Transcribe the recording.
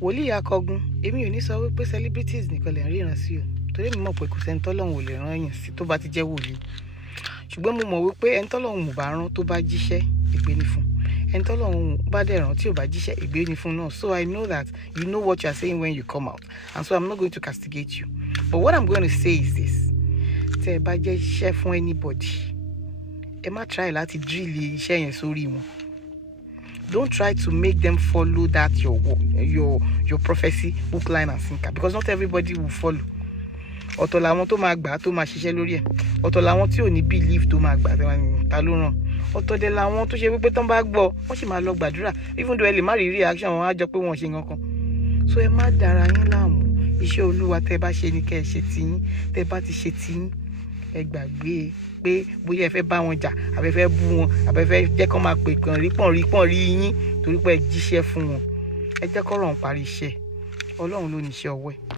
wòlíì akọgun èmi ò ní sọ wípé celebrities nìkan lè ríran sí o, torí mi mọ̀ pé kò sẹ́ni tọ́lọ́run ò lè rán èèyàn sí tó bá ti jẹ́ wòlíì. Ṣùgbọ́n mo mọ̀ wípé ẹni tọ́lọ́run ò bá rán tó bá jíṣẹ́ ègbé ni fún, ẹni tọ́lọ́run bá dẹ̀ rán tí ò bá jíṣẹ́ ègbé ni fún náà. So I know that you know what you are saying when you come out, and so I'm not going to castigate you. But what I'm going to say is this: tẹ́ ẹ bá jẹ́ iṣẹ́ fún anybody, ẹ má try láti drill iṣẹ́ yẹn sórí wọn. Don't try to make them follow that your prophecy hook, line and sinker, because not everybody will follow. Ọ̀tọ̀ làwọn tó máa gbà tó máa ṣiṣẹ́ lórí ẹ̀, ọ̀tọ̀ làwọn tí ò ní believe tó máa gbà ta ló ràn, ọ̀tọ̀ dẹ̀ làwọn tó ṣe wípé tán bá gbọ́ wọ́n sì máa lọ gbàdúrà even though ẹ lè má rí reaction wọn á jọ pé wọ́n ṣe nǹkan. So ẹ má dára yín láàmú. Iṣẹ́ Olúwa tẹ́ bá ṣe ni kẹ́ ẹ ṣe tiyín. Tẹ́ bá ti ṣe tiyín, ẹ gbàgbé pé bóyá ẹ fẹ́ bá wọn jà, àbẹ fẹ́ bú wọn, àbẹ fẹ́ jẹ́ kó máa pè kàn rí pọ̀n rí yín torí pé ẹ jíṣẹ́ fún wọn. Ẹ jẹ́ kó rọrùn parí iṣẹ́. Ọlọ́run ló ní iṣẹ́ ọwọ́ ẹ̀.